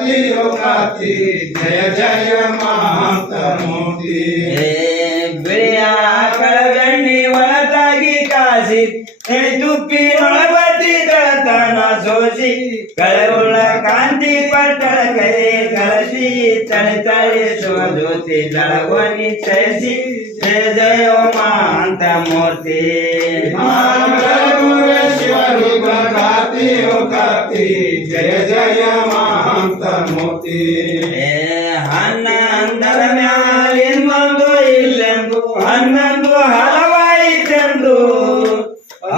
पति पति जय जय मातमोदी हे ब्रिया कळगण्णी वळतागी काशी। तेणी तुपी मळवती तळताना सोशी। कळवळ कांती पटळ करे कळशी तळतळे शोधोती तळवणी चळशी जय जय मांत मूर्ती मा ಮೋದಿ ಏ ಹನ್ನೊಂದರ ಮ್ಯಾಲಿಂದೊಂದು ಇಲ್ಲೆಂದು ಹನ್ನೊಂದು ಹಲವಾಯಿತೆಂದು.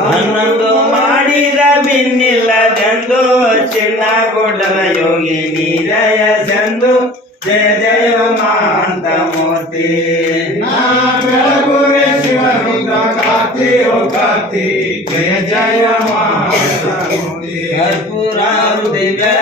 ಹನ್ನೊಂದು ಮಾಡಿದ ಬಿನ್ನಿಲ್ಲದೆಂದು ಚಿನ್ನ ಗುಡ್ಡದ ಯೋಗಿ ನೀರಯ ಚಂದು ಜಯ ಜಯ ಮಾಂತ ಮೂರ್ತಿ. ಬೆಳಗುವೆ ಶಿವರುದ್ರ ಕಾತಿ ಓ ಕಾತಿ. ಜಯ ಜಯ ಮಾಂತ ಮೋದಿ ಕರ್ಪೂರಾರುತಿ ಬೆಳಗಿರೆ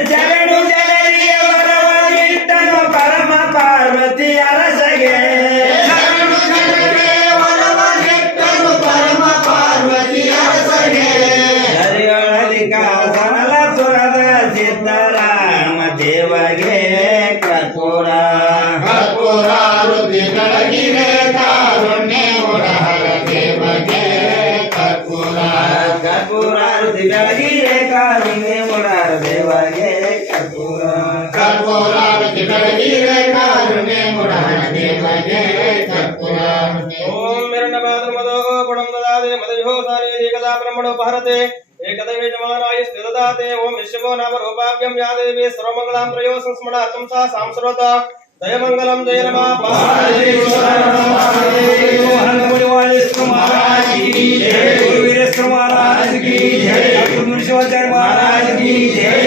ದೇವಗೆ ಕರ್ಪೂರ ಕರ್ಪೂರಾರುತಿ ಬೆಳಗಿರೆ ಕಾರುಣ್ಯ ಮುರಾರ ದೇವಗೆ ಕರ್ಪೂರ ಕರ್ಪೂರ ರುಚಿ ಬೆಳಗಿರೆ ಕಾರುಣ್ಯ ಮುರಾರ ದೇವಗೆ ಕರ್ಪೂರ ಕರ್ಪೂರಾರುತಿ ಬೆಳಗಿರೆ ಕಾರುಣ್ಯ ಮುರಾರ ದೇವಗೆ ಕರ್ಪೂರ ಓಂ ಮಿರಣಪಾದ್ರಮದೋ ಗುಣಂ ದದಾತೆ ಮದವಿಹೋ ಸಾರಿ ಏಕದಾ एकदवे जमानाय स्थिरदाते ओम विश्वो नाम रूपाभ्यम या देवी सर्वमंगलां त्रयो संस्मरणा तुमसा साम सर्वदा जय। मंगलम जय नमः पार्वती पार्वती मोहन परिवार महाराज की जय। गुरुवीर महाराज की जय। गुरु महाराज की जय।